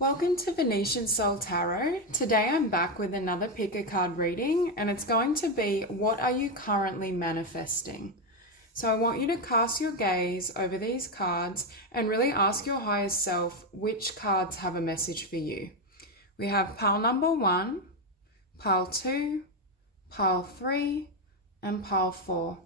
Welcome to Venusian Soul Tarot. Today I'm back with another pick a card reading, and it's going to be, what are you currently manifesting? So I want you to cast your gaze over these cards and really ask your higher self which cards have a message for you. We have pile number 1, pile 2, pile 3, and pile 4.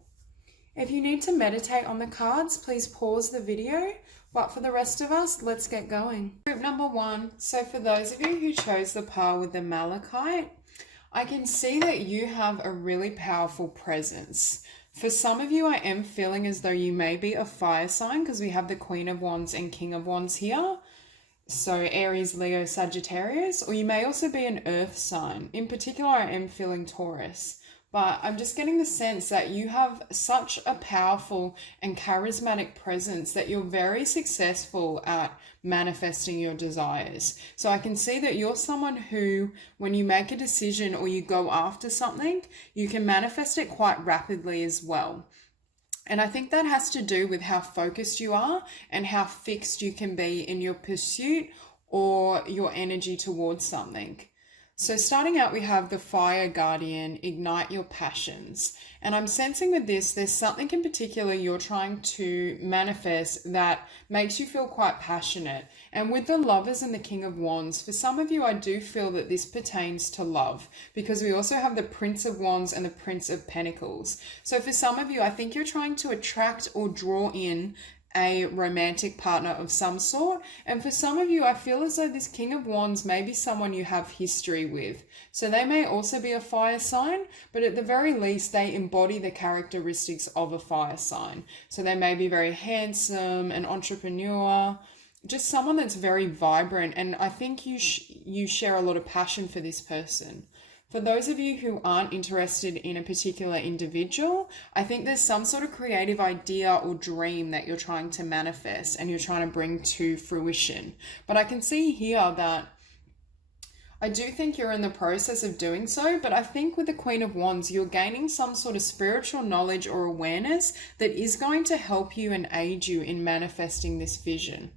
If you need to meditate on the cards, please pause the video. But for the rest of us, let's get going. Group number 1. So for those of you who chose the pile with the Malachite, I can see that you have a really powerful presence. For some of you, I am feeling as though you may be a fire sign because we have the Queen of Wands and King of Wands here. So Aries, Leo, Sagittarius, or you may also be an earth sign. In particular, I am feeling Taurus. But I'm just getting the sense that you have such a powerful and charismatic presence that you're very successful at manifesting your desires. So I can see that you're someone who, when you make a decision or you go after something, you can manifest it quite rapidly as well. And I think that has to do with how focused you are and how fixed you can be in your pursuit or your energy towards something. So starting out, we have the Fire Guardian, ignite your passions. And I'm sensing with this, there's something in particular you're trying to manifest that makes you feel quite passionate. And with the Lovers and the King of Wands, for some of you, I do feel that this pertains to love, because we also have the Prince of Wands and the Prince of Pentacles. So for some of you, I think you're trying to attract or draw in a romantic partner of some sort. And for some of you, I feel as though this King of Wands may be someone you have history with. So they may also be a fire sign, but at the very least, they embody the characteristics of a fire sign. So they may be very handsome, an entrepreneur, just someone that's very vibrant. And I think you share a lot of passion for this person. For those of you who aren't interested in a particular individual, I think there's some sort of creative idea or dream that you're trying to manifest and you're trying to bring to fruition. But I can see here that I do think you're in the process of doing so, but I think with the Queen of Wands, you're gaining some sort of spiritual knowledge or awareness that is going to help you and aid you in manifesting this vision.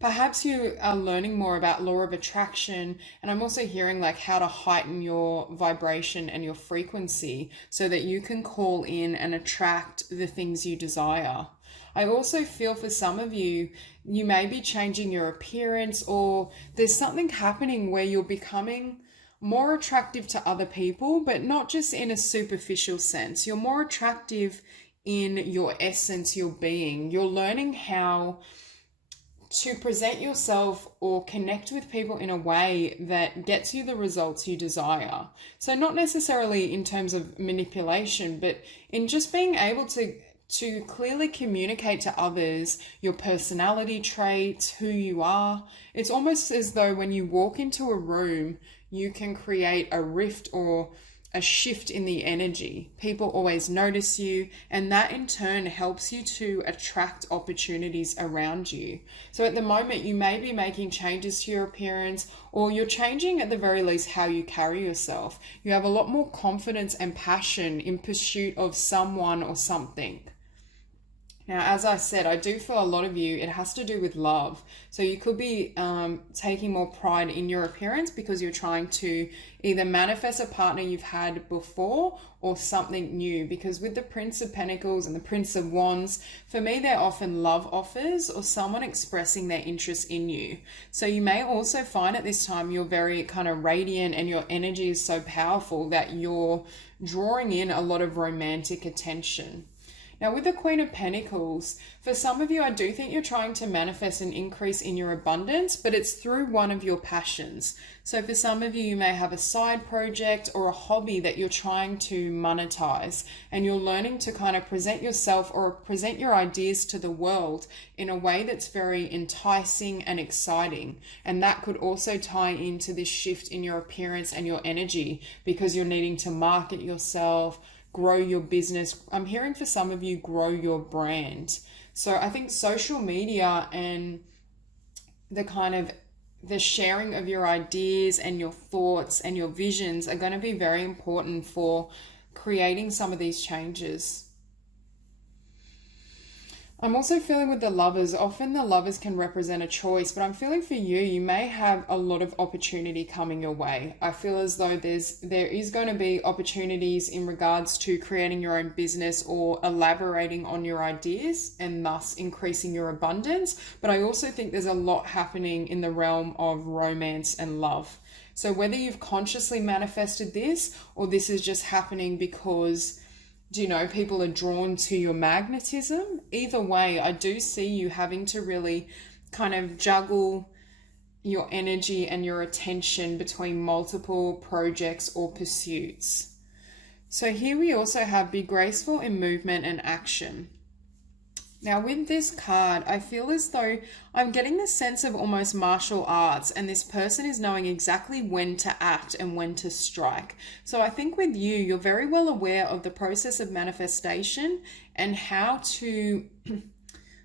Perhaps you are learning more about law of attraction, and I'm also hearing like how to heighten your vibration and your frequency so that you can call in and attract the things you desire. I also feel for some of you, you may be changing your appearance, or there's something happening where you're becoming more attractive to other people, but not just in a superficial sense. You're more attractive in your essence, your being. You're learning how to present yourself or connect with people in a way that gets you the results you desire. So not necessarily in terms of manipulation, but in just being able to clearly communicate to others your personality traits, who you are. It's almost as though when you walk into a room, you can create a rift or a shift in the energy. People always notice you, and that in turn helps you to attract opportunities around you. So at the moment, you may be making changes to your appearance, or you're changing at the very least how you carry yourself. You have a lot more confidence and passion in pursuit of someone or something. Now, as I said, I do feel a lot of you, it has to do with love. So you could be taking more pride in your appearance because you're trying to either manifest a partner you've had before or something new. Because with the Prince of Pentacles and the Prince of Wands, for me, they're often love offers or someone expressing their interest in you. So you may also find at this time you're very kind of radiant and your energy is so powerful that you're drawing in a lot of romantic attention. Now, with the Queen of Pentacles, for some of you, I do think you're trying to manifest an increase in your abundance, but it's through one of your passions. So for some of you, you may have a side project or a hobby that you're trying to monetize, and you're learning to kind of present yourself or present your ideas to the world in a way that's very enticing and exciting. And that could also tie into this shift in your appearance and your energy because you're needing to market yourself, grow your business. I'm hearing for some of you, grow your brand. So I think social media and the sharing of your ideas and your thoughts and your visions are going to be very important for creating some of these changes. I'm also feeling with the lovers, often the lovers can represent a choice, but I'm feeling for you, you may have a lot of opportunity coming your way. I feel as though there is going to be opportunities in regards to creating your own business or elaborating on your ideas and thus increasing your abundance. But I also think there's a lot happening in the realm of romance and love. So whether you've consciously manifested this or this is just happening because people are drawn to your magnetism. Either way, I do see you having to really kind of juggle your energy and your attention between multiple projects or pursuits. So here we also have be graceful in movement and action. Now with this card, I feel as though I'm getting the sense of almost martial arts, and this person is knowing exactly when to act and when to strike. So I think with you, you're very well aware of the process of manifestation and how to,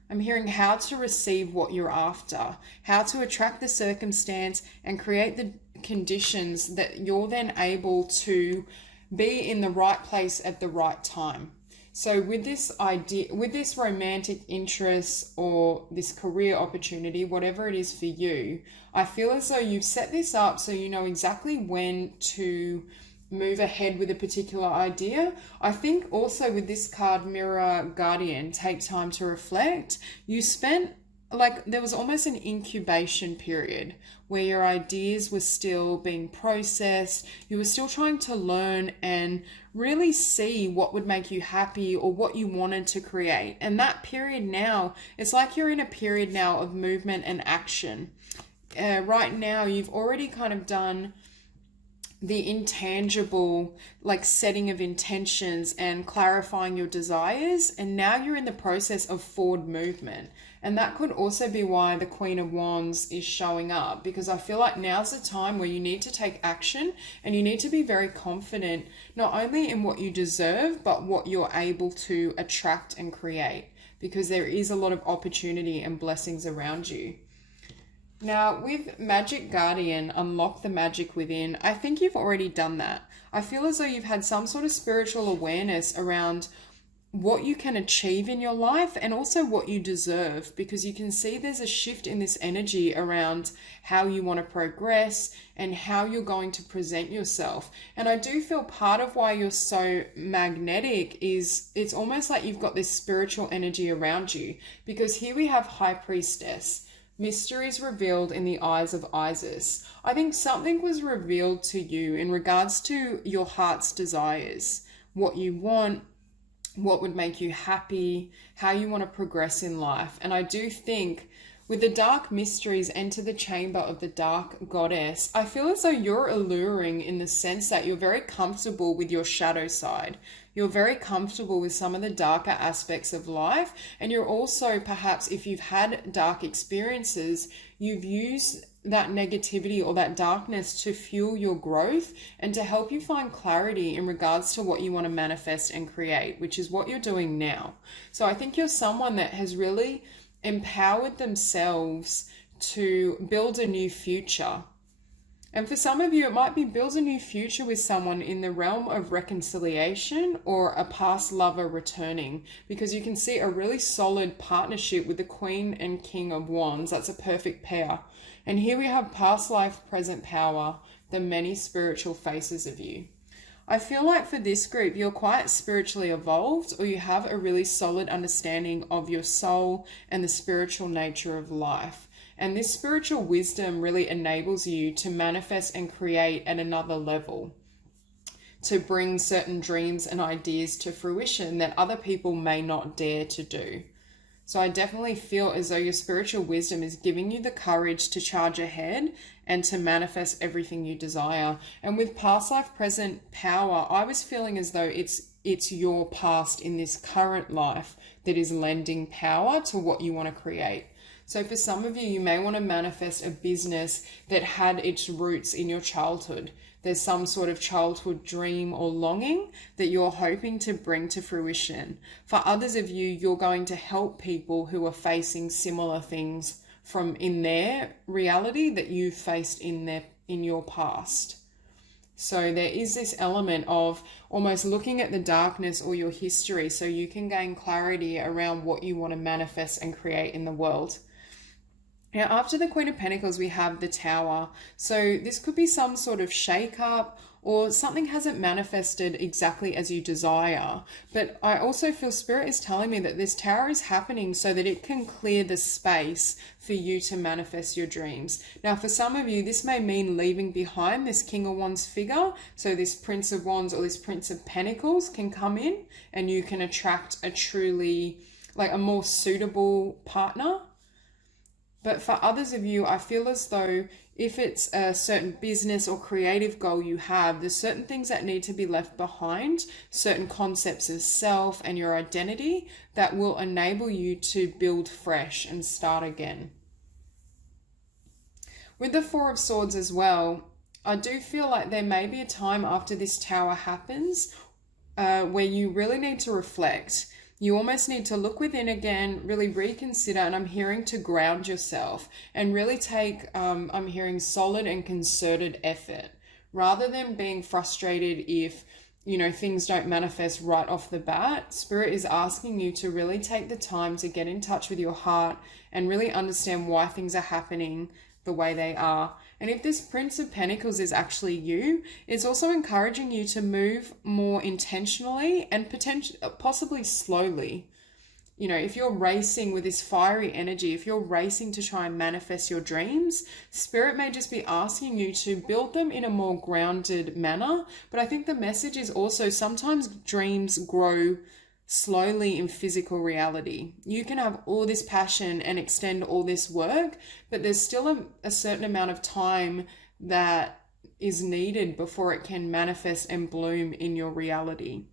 I'm hearing how to receive what you're after, how to attract the circumstance and create the conditions that you're then able to be in the right place at the right time. So with this idea, with this romantic interest or this career opportunity, whatever it is for you, I feel as though you've set this up so you know exactly when to move ahead with a particular idea. I think also with this card, Mirror Guardian, take time to reflect. You spent there was almost an incubation period where your ideas were still being processed. You were still trying to learn and really see what would make you happy or what you wanted to create. And that period now, it's like you're in a period now of movement and action. Right now, you've already kind of done the intangible setting of intentions and clarifying your desires, and now you're in the process of forward movement. And that could also be why the Queen of Wands is showing up, because I feel like now's the time where you need to take action and you need to be very confident not only in what you deserve but what you're able to attract and create, because there is a lot of opportunity and blessings around you. Now, with Magic Guardian, unlock the magic within, I think you've already done that. I feel as though you've had some sort of spiritual awareness around what you can achieve in your life and also what you deserve, because you can see there's a shift in this energy around how you want to progress and how you're going to present yourself. And I do feel part of why you're so magnetic is it's almost like you've got this spiritual energy around you, because here we have High Priestess. Mysteries revealed in the eyes of Isis. I think something was revealed to you in regards to your heart's desires, what you want, what would make you happy, how you want to progress in life. And I do think with the dark mysteries enter the chamber of the dark goddess, I feel as though you're alluring in the sense that you're very comfortable with your shadow side. You're very comfortable with some of the darker aspects of life. And you're also, perhaps if you've had dark experiences, you've used that negativity or that darkness to fuel your growth and to help you find clarity in regards to what you want to manifest and create, which is what you're doing now. So I think you're someone that has really empowered themselves to build a new future. And for some of you, it might be build a new future with someone in the realm of reconciliation or a past lover returning, because you can see a really solid partnership with the Queen and King of Wands. That's a perfect pair. And here we have past life, present power, the many spiritual faces of you. I feel like for this group, you're quite spiritually evolved, or you have a really solid understanding of your soul and the spiritual nature of life. And this spiritual wisdom really enables you to manifest and create at another level, to bring certain dreams and ideas to fruition that other people may not dare to do. So I definitely feel as though your spiritual wisdom is giving you the courage to charge ahead and to manifest everything you desire. And with past life, present power, I was feeling as though it's your past in this current life that is lending power to what you want to create. So for some of you, you may want to manifest a business that had its roots in your childhood. There's some sort of childhood dream or longing that you're hoping to bring to fruition. For others of you, you're going to help people who are facing similar things from in their reality that you faced in your past. So there is this element of almost looking at the darkness or your history so you can gain clarity around what you want to manifest and create in the world. Now, after the Queen of Pentacles, we have the Tower. So this could be some sort of shake-up, or something hasn't manifested exactly as you desire. But I also feel Spirit is telling me that this Tower is happening so that it can clear the space for you to manifest your dreams. Now, for some of you, this may mean leaving behind this King of Wands figure. So this Prince of Wands or this Prince of Pentacles can come in and you can attract a truly, like a more suitable partner. But for others of you, I feel as though if it's a certain business or creative goal you have, there's certain things that need to be left behind, certain concepts of self and your identity that will enable you to build fresh and start again. With the Four of Swords as well, I do feel like there may be a time after this Tower happens where you really need to reflect. You almost need to look within again, really reconsider, and I'm hearing to ground yourself and really take, I'm hearing solid and concerted effort rather than being frustrated if, you know, things don't manifest right off the bat. Spirit is asking you to really take the time to get in touch with your heart and really understand why things are happening the way they are. And if this Prince of Pentacles is actually you, it's also encouraging you to move more intentionally and possibly slowly. You know, if you're racing with this fiery energy, if you're racing to try and manifest your dreams, Spirit may just be asking you to build them in a more grounded manner. But I think the message is also sometimes dreams grow slowly in physical reality. You can have all this passion and extend all this work, but there's still a certain amount of time that is needed before it can manifest and bloom in your reality.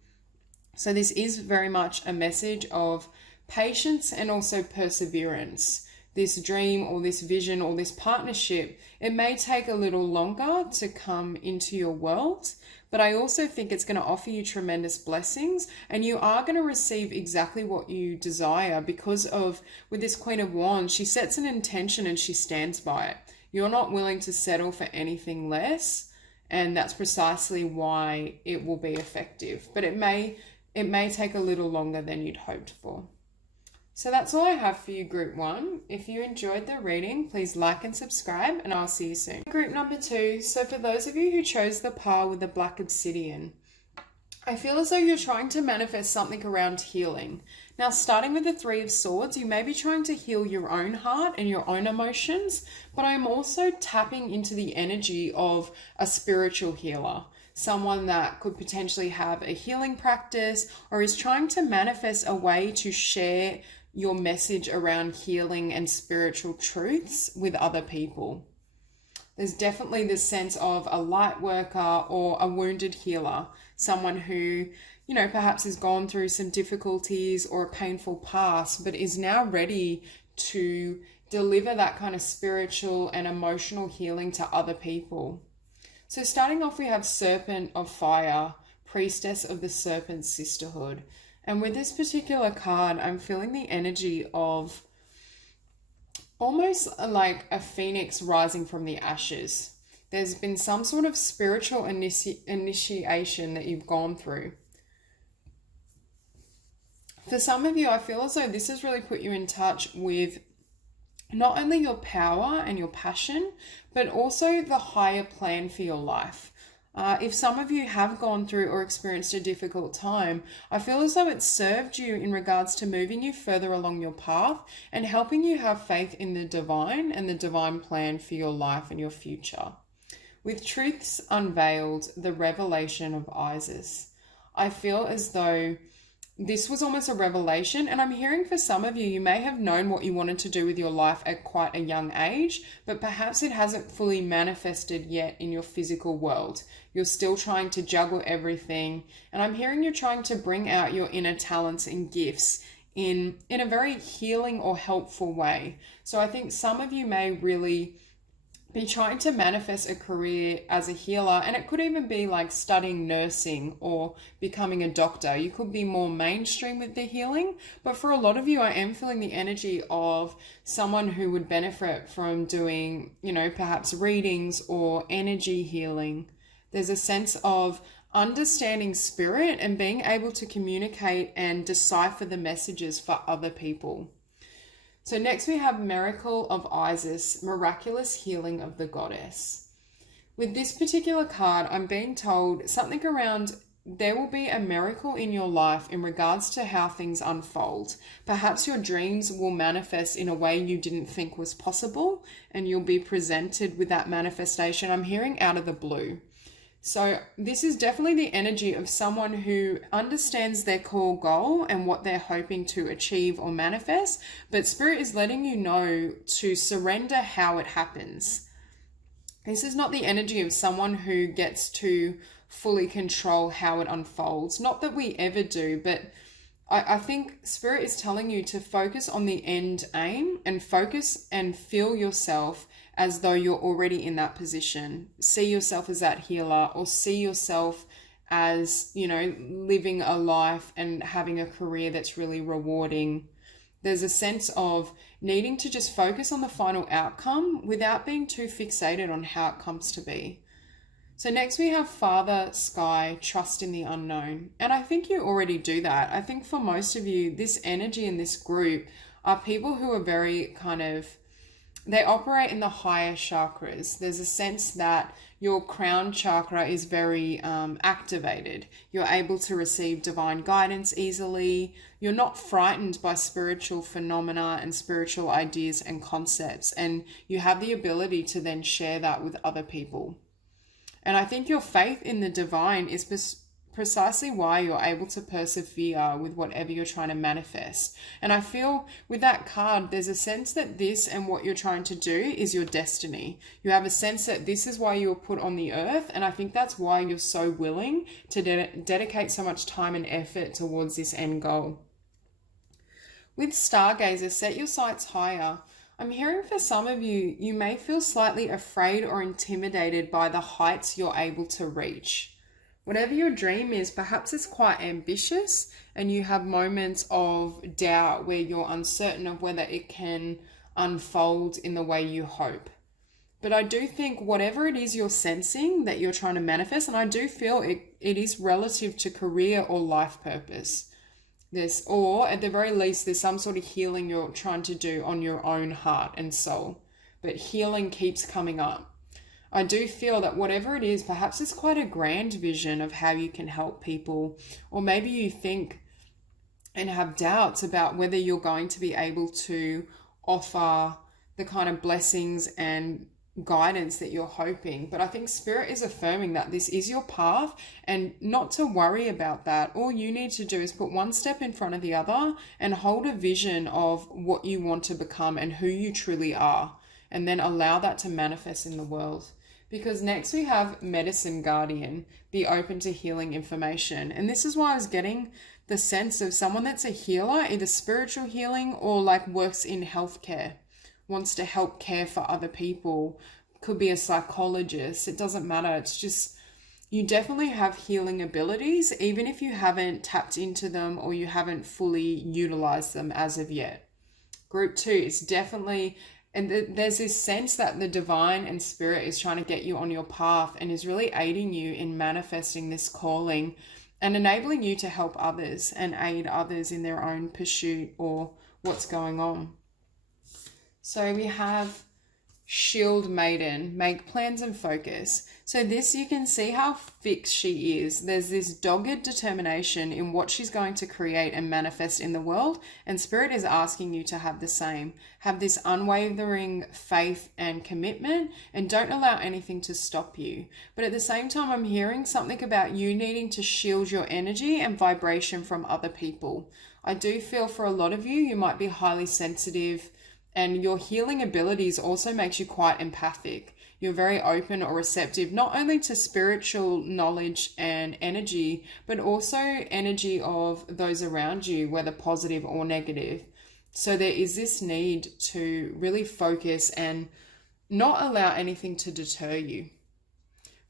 So this is very much a message of patience and also perseverance. This dream or this vision or this partnership, it may take a little longer to come into your world, but I also think it's going to offer you tremendous blessings, and you are going to receive exactly what you desire because of, with this Queen of Wands, she sets an intention and she stands by it. You're not willing to settle for anything less, and that's precisely why it will be effective. But it may take a little longer than you'd hoped for. So that's all I have for you, Group 1. If you enjoyed the reading, please like and subscribe, and I'll see you soon. Group number 2. So for those of you who chose the pile with the black obsidian, I feel as though you're trying to manifest something around healing. Now, starting with the Three of Swords, you may be trying to heal your own heart and your own emotions, but I'm also tapping into the energy of a spiritual healer. Someone that could potentially have a healing practice or is trying to manifest a way to share your message around healing and spiritual truths with other people. There's definitely this sense of a light worker or a wounded healer, someone who, you know, perhaps has gone through some difficulties or a painful past, but is now ready to deliver that kind of spiritual and emotional healing to other people. So starting off, we have Serpent of Fire, Priestess of the Serpent Sisterhood. And with this particular card, I'm feeling the energy of almost like a phoenix rising from the ashes. There's been some sort of spiritual initiation that you've gone through. For some of you, I feel as though this has really put you in touch with not only your power and your passion, but also the higher plan for your life. If some of you have gone through or experienced a difficult time, I feel as though it's served you in regards to moving you further along your path and helping you have faith in the divine and the divine plan for your life and your future. With truths unveiled, the revelation of Isis. I feel as though this was almost a revelation, and I'm hearing for some of you, you may have known what you wanted to do with your life at quite a young age, but perhaps it hasn't fully manifested yet in your physical world. You're still trying to juggle everything, and I'm hearing you're trying to bring out your inner talents and gifts in a very healing or helpful way. So I think some of you may really be trying to manifest a career as a healer, and it could even be like studying nursing or becoming a doctor. You could be more mainstream with the healing, but for a lot of you, I am feeling the energy of someone who would benefit from doing, you know, perhaps readings or energy healing. There's a sense of understanding spirit and being able to communicate and decipher the messages for other people. So next we have Miracle of Isis, Miraculous Healing of the Goddess. With this particular card, I'm being told something around there will be a miracle in your life in regards to how things unfold. Perhaps your dreams will manifest in a way you didn't think was possible, and you'll be presented with that manifestation. I'm hearing out of the blue. So this is definitely the energy of someone who understands their core goal and what they're hoping to achieve or manifest, but Spirit is letting you know to surrender how it happens. This is not the energy of someone who gets to fully control how it unfolds. Not that we ever do, but I think Spirit is telling you to focus on the end aim and focus and feel yourself as though you're already in that position. See yourself as that healer, or see yourself as, you know, living a life and having a career that's really rewarding. There's a sense of needing to just focus on the final outcome without being too fixated on how it comes to be. So next we have Father Sky, Trust in the Unknown. And I think you already do that. I think for most of you, this energy in this group are people who are very they operate in the higher chakras. There's a sense that your crown chakra is very activated. You're able to receive divine guidance easily. You're not frightened by spiritual phenomena and spiritual ideas and concepts. And you have the ability to then share that with other people. And I think your faith in the divine is precisely why you're able to persevere with whatever you're trying to manifest. And I feel with that card, there's a sense that this and what you're trying to do is your destiny. You have a sense that this is why you were put on the earth. And I think that's why you're so willing to dedicate so much time and effort towards this end goal. With Stargazer, set your sights higher. I'm hearing for some of you, you may feel slightly afraid or intimidated by the heights you're able to reach. Whatever your dream is, perhaps it's quite ambitious and you have moments of doubt where you're uncertain of whether it can unfold in the way you hope. But I do think whatever it is you're sensing that you're trying to manifest, and I do feel it is relative to career or life purpose. Or at the very least, there's some sort of healing you're trying to do on your own heart and soul. But healing keeps coming up. I do feel that whatever it is, perhaps it's quite a grand vision of how you can help people. Or maybe you think and have doubts about whether you're going to be able to offer the kind of blessings and guidance that you're hoping. But I think Spirit is affirming that this is your path and not to worry about that. All you need to do is put one step in front of the other and hold a vision of what you want to become and who you truly are, and then allow that to manifest in the world. Because next we have Medicine Guardian, be open to healing information. And this is why I was getting the sense of someone that's a healer, either spiritual healing or like works in healthcare, wants to help care for other people, could be a psychologist. It doesn't matter. It's just, you definitely have healing abilities, even if you haven't tapped into them or you haven't fully utilized them as of yet. Group 2 is definitely, and there's this sense that the divine and Spirit is trying to get you on your path and is really aiding you in manifesting this calling and enabling you to help others and aid others in their own pursuit or what's going on. So we have Shield Maiden, make plans and focus. So this, you can see how fixed she is. There's this dogged determination in what she's going to create and manifest in the world. And Spirit is asking you to have the same. Have this unwavering faith and commitment, and don't allow anything to stop you. But at the same time, I'm hearing something about you needing to shield your energy and vibration from other people. I do feel for a lot of you, you might be highly sensitive, and your healing abilities also makes you quite empathic. You're very open or receptive, not only to spiritual knowledge and energy, but also energy of those around you, whether positive or negative. So there is this need to really focus and not allow anything to deter you.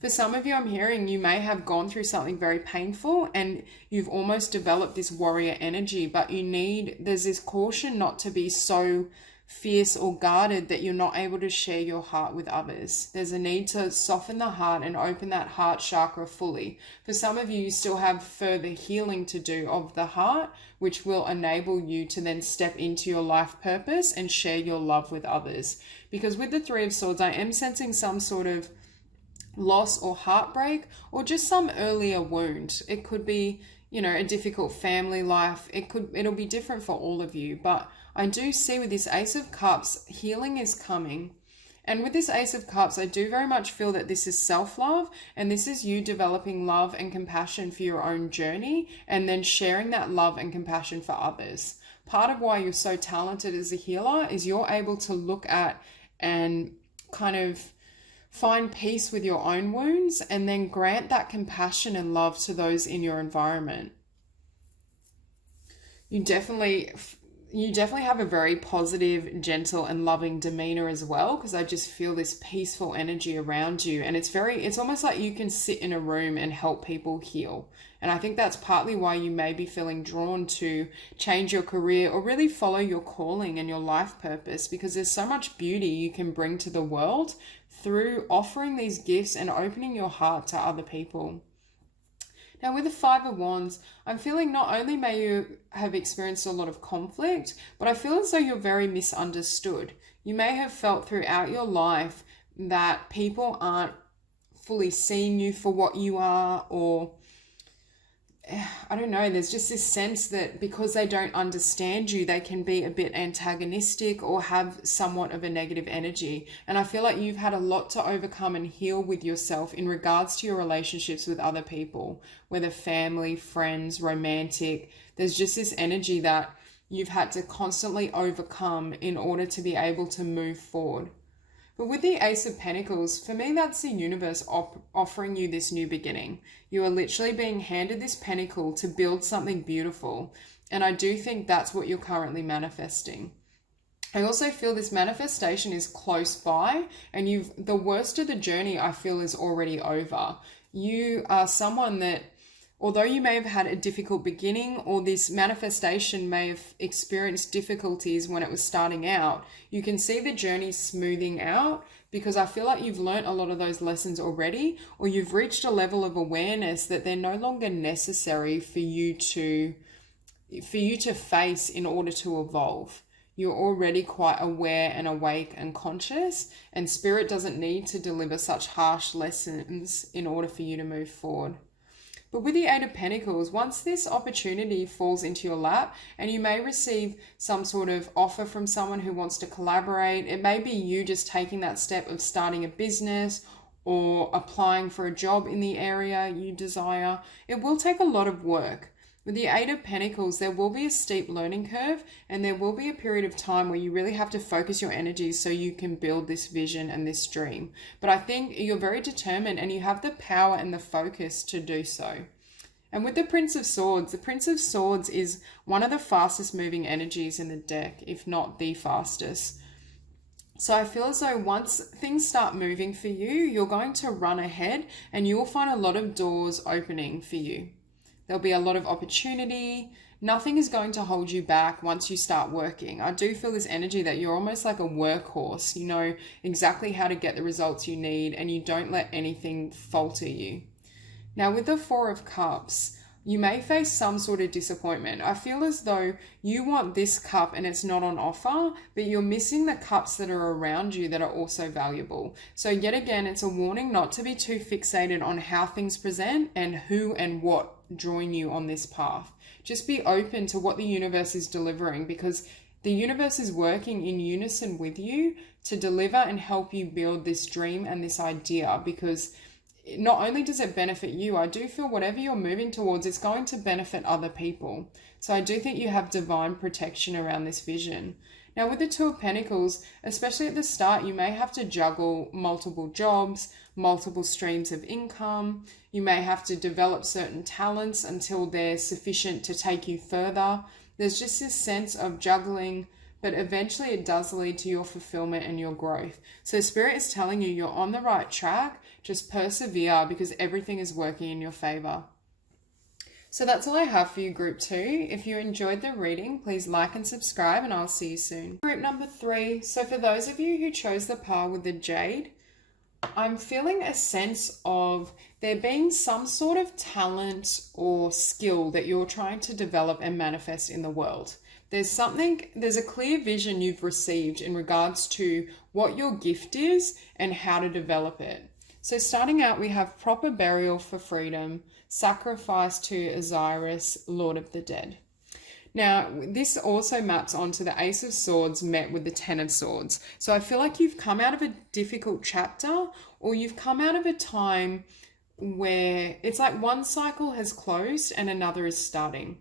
For some of you, I'm hearing you may have gone through something very painful and you've almost developed this warrior energy, but there's this caution not to be so fierce or guarded that you're not able to share your heart with others. There's a need to soften the heart and open that heart chakra fully. For some of you, you still have further healing to do of the heart, which will enable you to then step into your life purpose and share your love with others. Because with the Three of Swords, I am sensing some sort of loss or heartbreak, or just some earlier wound. It could be, a difficult family life. It'll be different for all of you, but I do see with this Ace of Cups, healing is coming. And with this Ace of Cups, I do very much feel that this is self-love, and this is you developing love and compassion for your own journey, and then sharing that love and compassion for others. Part of why you're so talented as a healer is you're able to look at and kind of find peace with your own wounds and then grant that compassion and love to those in your environment. You definitely have a very positive, gentle, and loving demeanor as well, because I just feel this peaceful energy around you. And it's almost like you can sit in a room and help people heal. And I think that's partly why you may be feeling drawn to change your career or really follow your calling and your life purpose, because there's so much beauty you can bring to the world through offering these gifts and opening your heart to other people. Now with the Five of Wands, I'm feeling not only may you have experienced a lot of conflict, but I feel as though you're very misunderstood. You may have felt throughout your life that people aren't fully seeing you for what you are, or I don't know, there's just this sense that because they don't understand you, they can be a bit antagonistic or have somewhat of a negative energy. And I feel like you've had a lot to overcome and heal with yourself in regards to your relationships with other people, whether family, friends, romantic. There's just this energy that you've had to constantly overcome in order to be able to move forward. But with the Ace of Pentacles, for me, that's the universe offering you this new beginning. You are literally being handed this pentacle to build something beautiful. And I do think that's what you're currently manifesting. I also feel this manifestation is close by, and the worst of the journey, I feel, is already over. You are someone that, although you may have had a difficult beginning, or this manifestation may have experienced difficulties when it was starting out, you can see the journey smoothing out, because I feel like you've learned a lot of those lessons already, or you've reached a level of awareness that they're no longer necessary for you to face in order to evolve. You're already quite aware and awake and conscious, and Spirit doesn't need to deliver such harsh lessons in order for you to move forward. But with the Eight of Pentacles, once this opportunity falls into your lap, and you may receive some sort of offer from someone who wants to collaborate, it may be you just taking that step of starting a business or applying for a job in the area you desire. It will take a lot of work. With the Eight of Pentacles, there will be a steep learning curve, and there will be a period of time where you really have to focus your energies so you can build this vision and this dream. But I think you're very determined, and you have the power and the focus to do so. And with the Prince of Swords is one of the fastest moving energies in the deck, if not the fastest. So I feel as though once things start moving for you, you're going to run ahead, and you will find a lot of doors opening for you. There'll be a lot of opportunity. Nothing is going to hold you back once you start working. I do feel this energy that you're almost like a workhorse. You know exactly how to get the results you need, and you don't let anything falter you. Now with the Four of Cups, you may face some sort of disappointment. I feel as though you want this cup and it's not on offer, but you're missing the cups that are around you that are also valuable. So yet again, it's a warning not to be too fixated on how things present and who and what join you on this path. Just be open to what the universe is delivering, because the universe is working in unison with you to deliver and help you build this dream and this idea, because not only does it benefit you, I do feel whatever you're moving towards, it's going to benefit other people. So I do think you have divine protection around this vision. Now with the Two of Pentacles, especially at the start, you may have to juggle multiple jobs, multiple streams of income. You may have to develop certain talents until they're sufficient to take you further. There's just this sense of juggling, but eventually it does lead to your fulfillment and your growth. So Spirit is telling you you're on the right track. Just persevere, because everything is working in your favor. So that's all I have for you, Group 2. If you enjoyed the reading, please like and subscribe, and I'll see you soon. Group number 3. So for those of you who chose the pile with the Jade, I'm feeling a sense of there being some sort of talent or skill that you're trying to develop and manifest in the world. There's a clear vision you've received in regards to what your gift is and how to develop it. So starting out, we have proper burial for freedom, sacrifice to Osiris, Lord of the Dead. Now, this also maps onto the Ace of Swords met with the Ten of Swords. So I feel like you've come out of a difficult chapter, or you've come out of a time where it's like one cycle has closed and another is starting.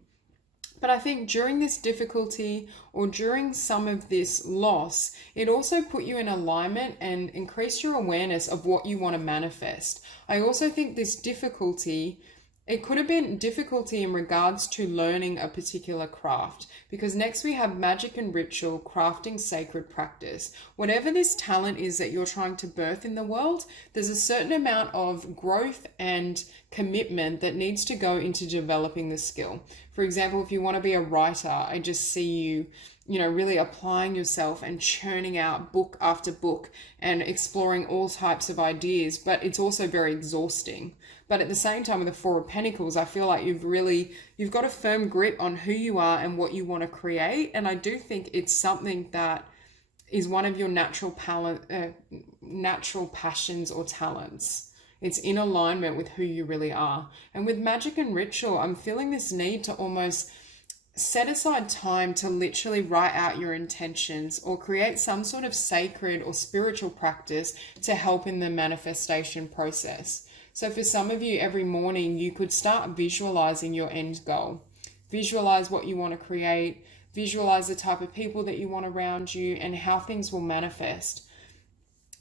But I think during this difficulty or during some of this loss, it also put you in alignment and increased your awareness of what you want to manifest. I also think this difficulty, it could have been difficulty in regards to learning a particular craft, because next we have magic and ritual, crafting sacred practice. Whatever this talent is that you're trying to birth in the world, there's a certain amount of growth and commitment that needs to go into developing the skill. For example, if you want to be a writer, I just see you really applying yourself and churning out book after book and exploring all types of ideas, but it's also very exhausting. But at the same time, with the Four of Pentacles, I feel like you've got a firm grip on who you are and what you want to create. And I do think it's something that is one of your natural passions or talents. It's in alignment with who you really are. And with magic and ritual, I'm feeling this need to almost set aside time to literally write out your intentions or create some sort of sacred or spiritual practice to help in the manifestation process. So for some of you, every morning you could start visualizing your end goal. Visualize what you want to create, visualize the type of people that you want around you and how things will manifest.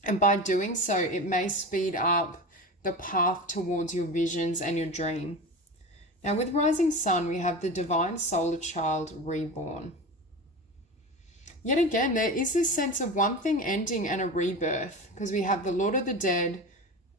And by doing so, it may speed up the path towards your visions and your dream. Now with Rising Sun, we have the Divine Solar Child reborn. Yet again, there is this sense of one thing ending and a rebirth, because we have the Lord of the Dead,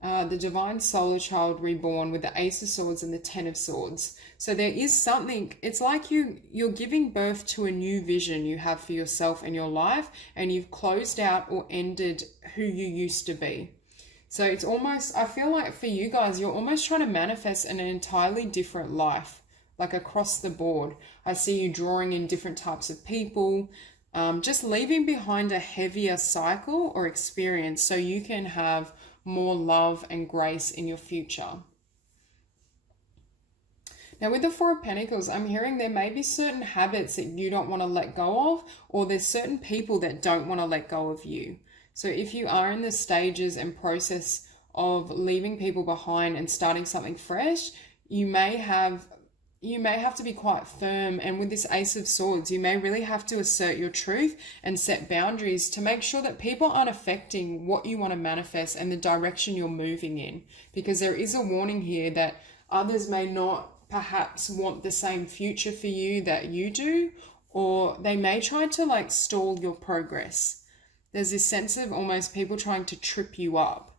the Divine Solar Child reborn with the Ace of Swords and the Ten of Swords. So there is something, it's like you're giving birth to a new vision you have for yourself and your life, and you've closed out or ended who you used to be. So it's almost, I feel like for you guys, you're almost trying to manifest an entirely different life, like across the board. I see you drawing in different types of people, just leaving behind a heavier cycle or experience so you can have more love and grace in your future. Now with the Four of Pentacles, I'm hearing there may be certain habits that you don't want to let go of, or there's certain people that don't want to let go of you. So if you are in the stages and process of leaving people behind and starting something fresh, you may have to be quite firm. And with this Ace of Swords, you may really have to assert your truth and set boundaries to make sure that people aren't affecting what you want to manifest and the direction you're moving in. Because there is a warning here that others may not perhaps want the same future for you that you do, or they may try to stall your progress. There's this sense of almost people trying to trip you up.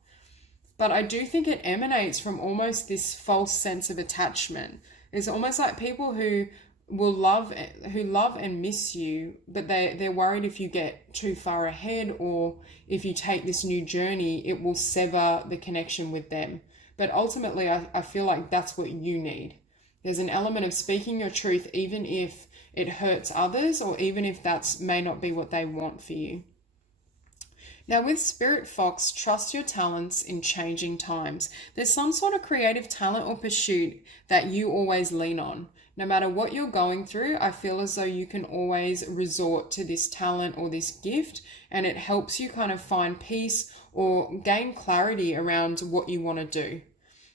But I do think it emanates from almost this false sense of attachment. It's almost like people who love and miss you, but they're worried if you get too far ahead or if you take this new journey, it will sever the connection with them. But ultimately, I feel like that's what you need. There's an element of speaking your truth, even if it hurts others or even if that may not be what they want for you. Now with Spirit Fox, trust your talents in changing times. There's some sort of creative talent or pursuit that you always lean on. No matter what you're going through, I feel as though you can always resort to this talent or this gift, and it helps you kind of find peace or gain clarity around what you want to do.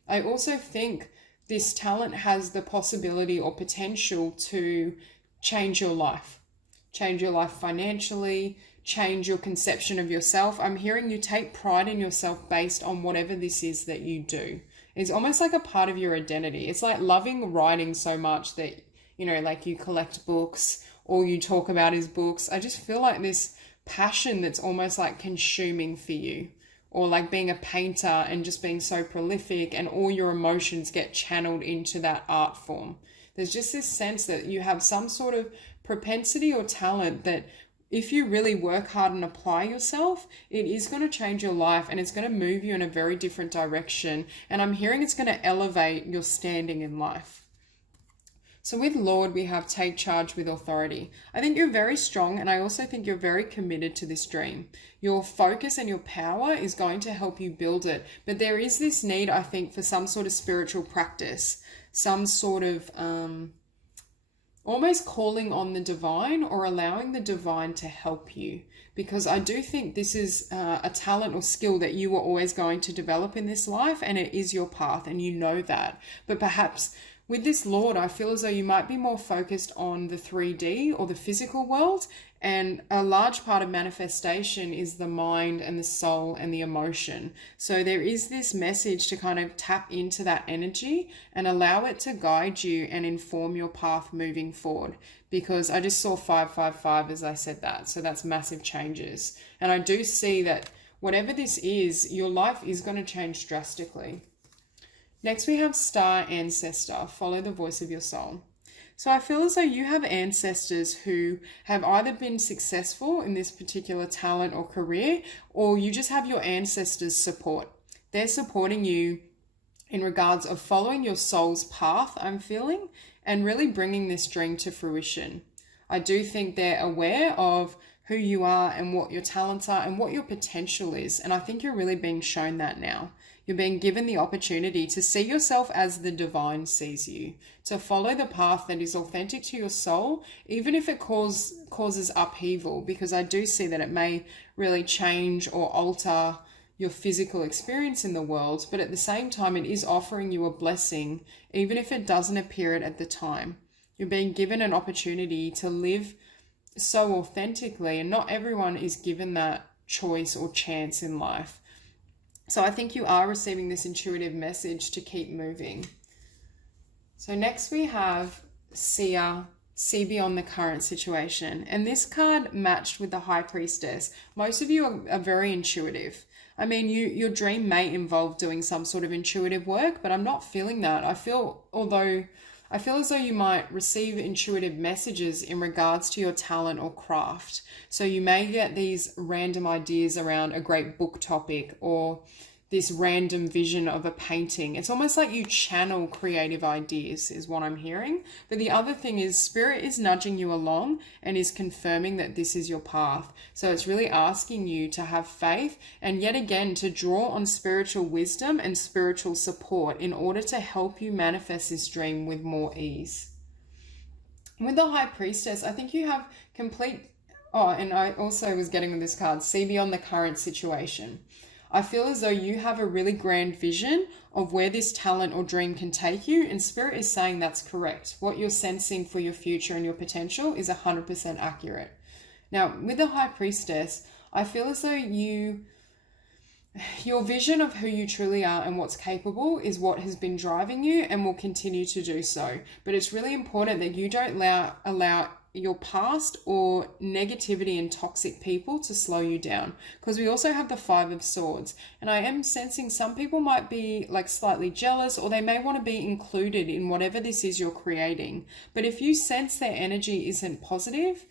I also think this talent has the possibility or potential to change your life financially, change your conception of yourself. I'm hearing you take pride in yourself based on whatever this is that you do. It's almost like a part of your identity. It's like loving writing so much that, you collect books, all you talk about is books. I just feel like this passion that's almost like consuming for you, or like being a painter and just being so prolific and all your emotions get channeled into that art form. There's just this sense that you have some sort of propensity or talent that if you really work hard and apply yourself, it is going to change your life and it's going to move you in a very different direction. And I'm hearing it's going to elevate your standing in life. So with Lord, we have take charge with authority. I think you're very strong, and I also think you're very committed to this dream. Your focus and your power is going to help you build it. But there is this need, I think, for some sort of spiritual practice, some sort of almost calling on the divine or allowing the divine to help you. Because I do think this is a talent or skill that you are always going to develop in this life, and it is your path, and you know that. But perhaps with this Lord, I feel as though you might be more focused on the 3D or the physical world, and a large part of manifestation is the mind and the soul and the emotion. So there is this message to kind of tap into that energy and allow it to guide you and inform your path moving forward. Because I just saw 555 as I said that, so that's massive changes. And I do see that whatever this is, your life is going to change drastically. Next, we have Star Ancestor, follow the voice of your soul. So I feel as though you have ancestors who have either been successful in this particular talent or career, or you just have your ancestors' support. They're supporting you in regards of following your soul's path, I'm feeling, and really bringing this dream to fruition. I do think they're aware of who you are and what your talents are and what your potential is. And I think you're really being shown that now. You're being given the opportunity to see yourself as the divine sees you, to follow the path that is authentic to your soul, even if it causes upheaval, because I do see that it may really change or alter your physical experience in the world, but at the same time, it is offering you a blessing, even if it doesn't appear it at the time. You're being given an opportunity to live so authentically, and not everyone is given that choice or chance in life. So I think you are receiving this intuitive message to keep moving. So next we have Seer, see beyond the current situation. And this card matched with the High Priestess. Most of you are very intuitive. I mean, your dream may involve doing some sort of intuitive work, but I'm not feeling that. I feel as though you might receive intuitive messages in regards to your talent or craft. So you may get these random ideas around a great book topic or this random vision of a painting. It's almost like you channel creative ideas is what I'm hearing. But the other thing is Spirit is nudging you along and is confirming that this is your path. So it's really asking you to have faith and yet again to draw on spiritual wisdom and spiritual support in order to help you manifest this dream with more ease. With the High Priestess, I think you have complete... Oh, and I also was getting with this card, see beyond the current situation. I feel as though you have a really grand vision of where this talent or dream can take you, and Spirit is saying that's correct. What you're sensing for your future and your potential is 100% accurate. Now, with the High Priestess, I feel as though your vision of who you truly are and what's capable is what has been driving you and will continue to do so. But it's really important that you don't allow your past or negativity and toxic people to slow you down, because we also have the Five of Swords, and I am sensing some people might be like slightly jealous, or they may want to be included in whatever this is you're creating. But if you sense their energy isn't positive,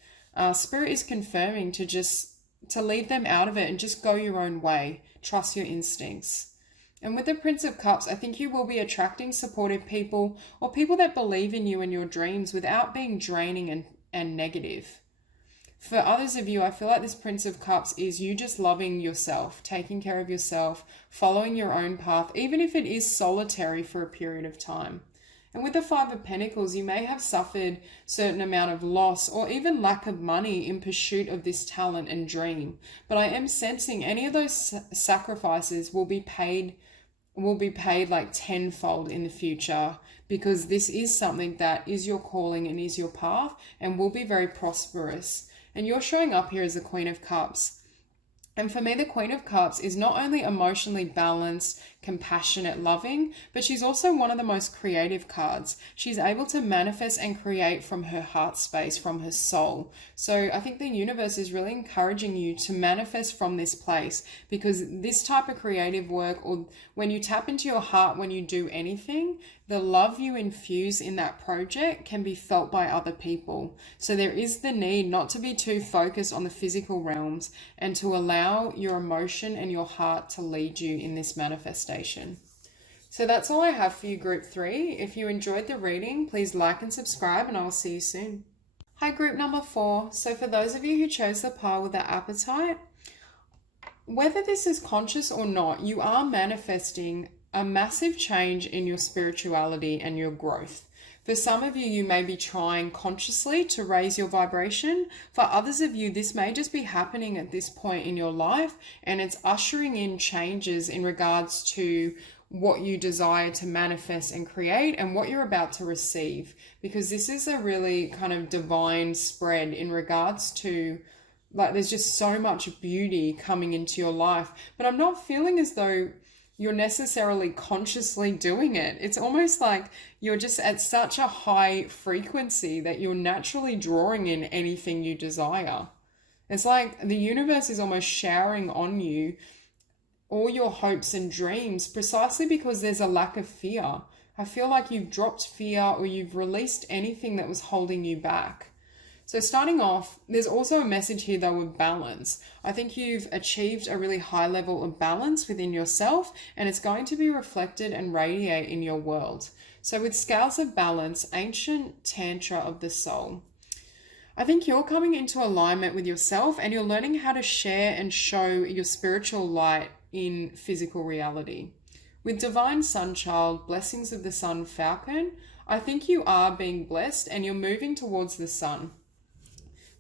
Spirit is confirming to leave them out of it and just go your own way. Trust your instincts. And with the Prince of Cups, I think you will be attracting supportive people or people that believe in you and your dreams without being draining and negative. For others of you, I feel like this Prince of Cups is you just loving yourself, taking care of yourself, following your own path, even if it is solitary for a period of time. And with the Five of Pentacles, you may have suffered certain amount of loss or even lack of money in pursuit of this talent and dream. But I am sensing any of those sacrifices will be paid like tenfold in the future, because this is something that is your calling and is your path and will be very prosperous. And you're showing up here as the Queen of Cups. And for me, the Queen of Cups is not only emotionally balanced, compassionate, loving, but she's also one of the most creative cards. She's able to manifest and create from her heart space, from her soul. So I think the universe is really encouraging you to manifest from this place, because this type of creative work, or when you tap into your heart, when you do anything, the love you infuse in that project can be felt by other people. So there is the need not to be too focused on the physical realms and to allow your emotion and your heart to lead you in this manifestation. So that's all I have for you, Group 3. If you enjoyed the reading, please like and subscribe, and I'll see you soon. Hi, Group number 4. So for those of you who chose the pile with the Apatite, whether this is conscious or not, you are manifesting a massive change in your spirituality and your growth. For some of you, you may be trying consciously to raise your vibration. For others of you, this may just be happening at this point in your life, and it's ushering in changes in regards to what you desire to manifest and create and what you're about to receive, because this is a really kind of divine spread in regards to, like, there's just so much beauty coming into your life, but I'm not feeling as though you're necessarily consciously doing it. It's almost like you're just at such a high frequency that you're naturally drawing in anything you desire. It's like the universe is almost showering on you all your hopes and dreams, precisely because there's a lack of fear. I feel like you've dropped fear, or you've released anything that was holding you back. So starting off, there's also a message here though of balance. I think you've achieved a really high level of balance within yourself, and it's going to be reflected and radiate in your world. So with scales of balance, ancient tantra of the soul, I think you're coming into alignment with yourself, and you're learning how to share and show your spiritual light in physical reality. With divine sunchild, blessings of the sun falcon, I think you are being blessed and you're moving towards the sun.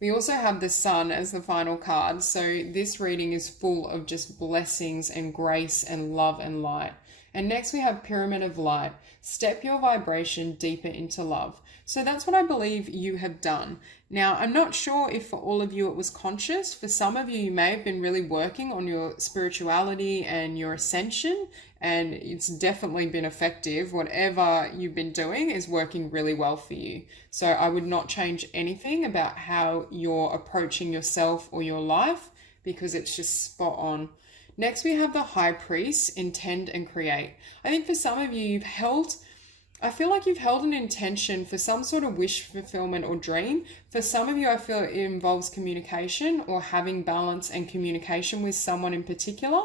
We also have the sun as the final card, so this reading is full of just blessings and grace and love and light. And next we have Pyramid of Light. Step your vibration deeper into love. So that's what I believe you have done. Now, I'm not sure if for all of you it was conscious. For some of you, you may have been really working on your spirituality and your ascension, and it's definitely been effective. Whatever you've been doing is working really well for you. So I would not change anything about how you're approaching yourself or your life, because it's just spot on. Next, we have the High Priest, intend and create. I think for some of you, I feel like you've held an intention for some sort of wish fulfillment or dream. For some of you, I feel it involves communication or having balance and communication with someone in particular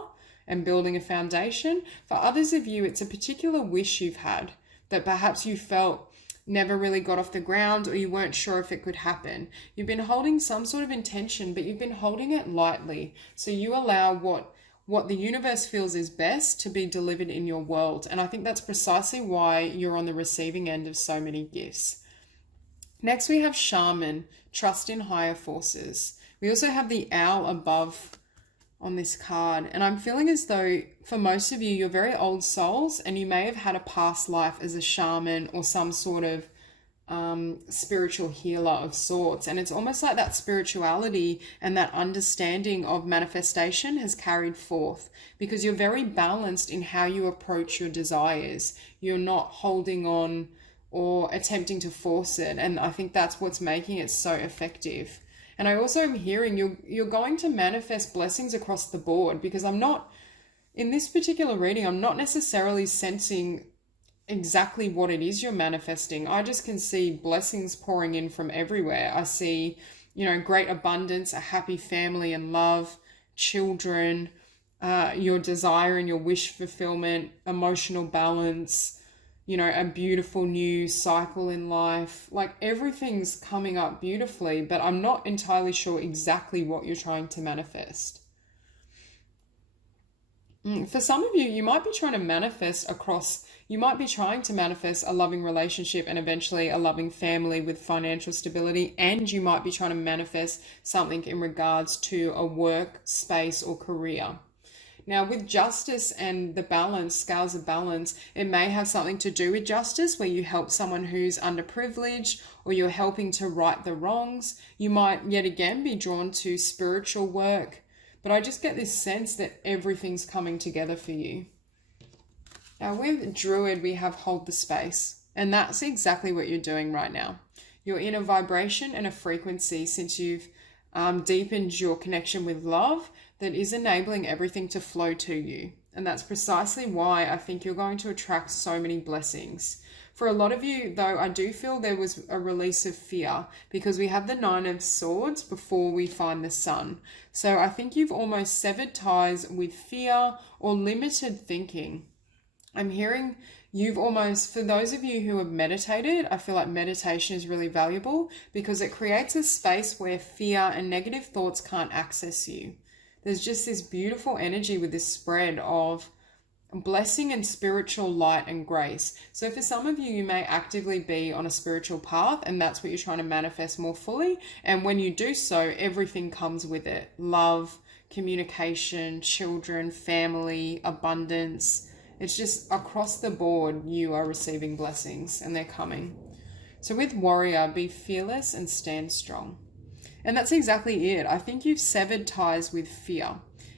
and building a foundation. For others of you, it's a particular wish you've had that perhaps you felt never really got off the ground, or you weren't sure if it could happen. You've been holding some sort of intention, but you've been holding it lightly. So you allow what the universe feels is best to be delivered in your world. And I think that's precisely why you're on the receiving end of so many gifts. Next, we have Shaman, trust in higher forces. We also have the owl above on this card. And I'm feeling as though for most of you, you're very old souls, and you may have had a past life as a shaman or some sort of spiritual healer of sorts. And it's almost like that spirituality and that understanding of manifestation has carried forth, because you're very balanced in how you approach your desires. You're not holding on or attempting to force it. And I think that's what's making it so effective. And I also am hearing you're going to manifest blessings across the board, because in this particular reading, I'm not necessarily sensing exactly what it is you're manifesting. I just can see blessings pouring in from everywhere. I see, great abundance, a happy family and love, children, your desire and your wish fulfillment, emotional balance, a beautiful new cycle in life. Like, everything's coming up beautifully, but I'm not entirely sure exactly what you're trying to manifest. For some of you, you might be trying to manifest a loving relationship and eventually a loving family with financial stability, and you might be trying to manifest something in regards to a work space or career. Now, with justice and the balance, scales of balance, it may have something to do with justice, where you help someone who's underprivileged, or you're helping to right the wrongs. You might yet again be drawn to spiritual work. but I just get this sense that everything's coming together for you. Now with Druid, we have hold the space, and that's exactly what you're doing right now. You're in a vibration and a frequency since you've deepened your connection with love that is enabling everything to flow to you. And that's precisely why I think you're going to attract so many blessings. For a lot of you, though, I do feel there was a release of fear because we have the Nine of Swords before we find the Sun. So I think you've almost severed ties with fear or limited thinking. I'm hearing you've almost, for those of you who have meditated, I feel like meditation is really valuable because it creates a space where fear and negative thoughts can't access you. There's just this beautiful energy with this spread of blessing and spiritual light and grace. So for some of you, you may actively be on a spiritual path and that's what you're trying to manifest more fully. And when you do so, everything comes with it. Love, communication, children, family, abundance. It's just across the board, you are receiving blessings and they're coming. So with Warrior, be fearless and stand strong. And that's exactly it. I think you've severed ties with fear.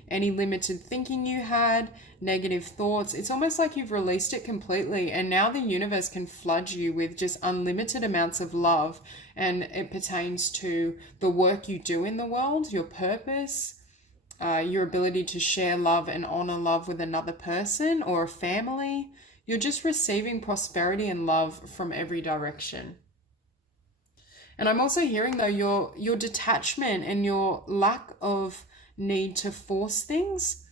Any limited thinking you had, negative thoughts, it's almost like you've released it completely. And now the universe can flood you with just unlimited amounts of love. And it pertains to the work you do in the world, your purpose, your ability to share love and honor love with another person or a family. You're just receiving prosperity and love from every direction. And I'm also hearing though your detachment and your lack of need to force things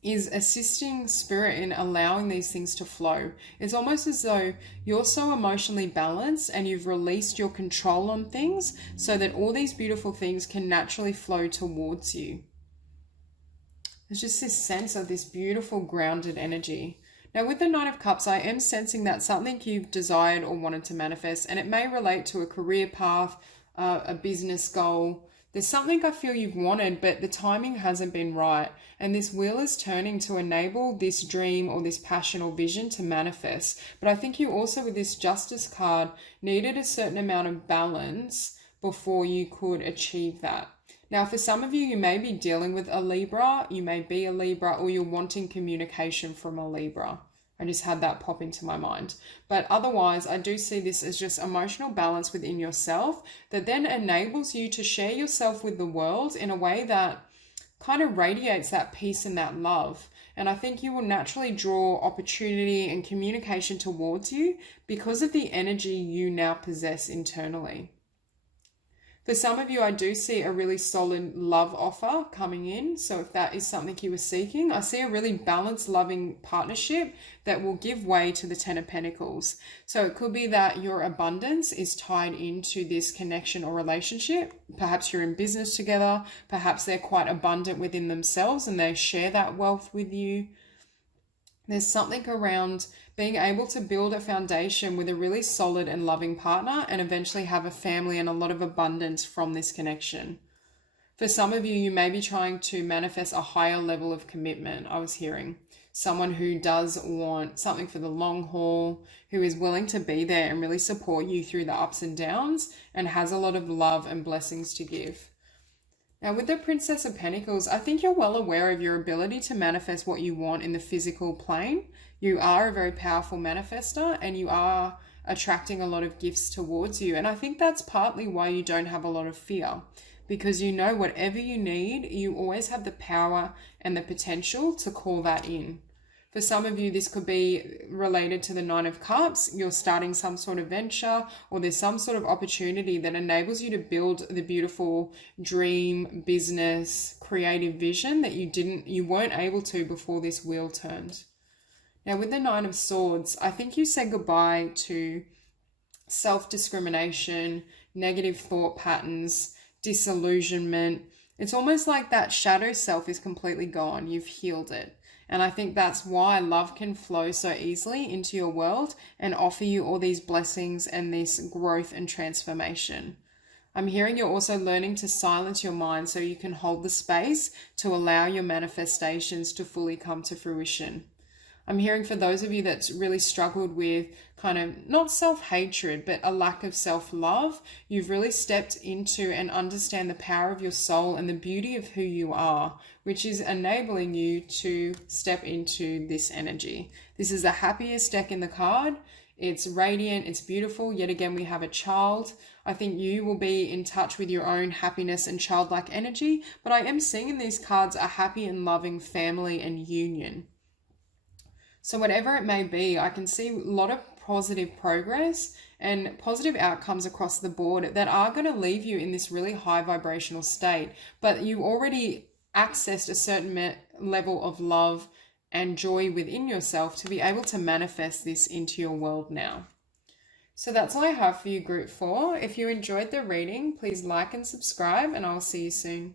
is assisting spirit in allowing these things to flow. It's almost as though you're so emotionally balanced and you've released your control on things so that all these beautiful things can naturally flow towards you. There's just this sense of this beautiful grounded energy. Now with the Nine of Cups, I am sensing that something you've desired or wanted to manifest, and it may relate to a career path, a business goal. There's something I feel you've wanted, but the timing hasn't been right. And this wheel is turning to enable this dream or this passion or vision to manifest. But I think you also, with this Justice card, needed a certain amount of balance before you could achieve that. Now, for some of you, you may be dealing with a Libra, you may be a Libra, or you're wanting communication from a Libra. I just had that pop into my mind. But otherwise, I do see this as just emotional balance within yourself that then enables you to share yourself with the world in a way that kind of radiates that peace and that love. And I think you will naturally draw opportunity and communication towards you because of the energy you now possess internally. For some of you, I do see a really solid love offer coming in. So if that is something you were seeking, I see a really balanced, loving partnership that will give way to the Ten of Pentacles. So it could be that your abundance is tied into this connection or relationship. Perhaps you're in business together. Perhaps they're quite abundant within themselves and they share that wealth with you. There's something around being able to build a foundation with a really solid and loving partner and eventually have a family and a lot of abundance from this connection. For some of you, you may be trying to manifest a higher level of commitment, I was hearing. Someone who does want something for the long haul, who is willing to be there and really support you through the ups and downs and has a lot of love and blessings to give. Now with the Princess of Pentacles, I think you're well aware of your ability to manifest what you want in the physical plane. You are a very powerful manifester and you are attracting a lot of gifts towards you. And I think that's partly why you don't have a lot of fear, because you know whatever you need, you always have the power and the potential to call that in. For some of you, this could be related to the Nine of Cups. You're starting some sort of venture or there's some sort of opportunity that enables you to build the beautiful dream, business, creative vision that you weren't able to before this wheel turned. Now with the Nine of Swords, I think you said goodbye to self-discrimination, negative thought patterns, disillusionment. It's almost like that shadow self is completely gone. You've healed it. And I think that's why love can flow so easily into your world and offer you all these blessings and this growth and transformation. I'm hearing you're also learning to silence your mind so you can hold the space to allow your manifestations to fully come to fruition. I'm hearing for those of you that's really struggled with kind of not self-hatred, but a lack of self-love, you've really stepped into and understand the power of your soul and the beauty of who you are, which is enabling you to step into this energy. This is the happiest deck in the card. It's radiant, it's beautiful. Yet again, we have a child. I think you will be in touch with your own happiness and childlike energy, but I am seeing in these cards a happy and loving family and union. So whatever it may be, I can see a lot of positive progress and positive outcomes across the board that are going to leave you in this really high vibrational state, but you already accessed a certain level of love and joy within yourself to be able to manifest this into your world now. So that's all I have for you, Group 4. If you enjoyed the reading, please like and subscribe, and I'll see you soon.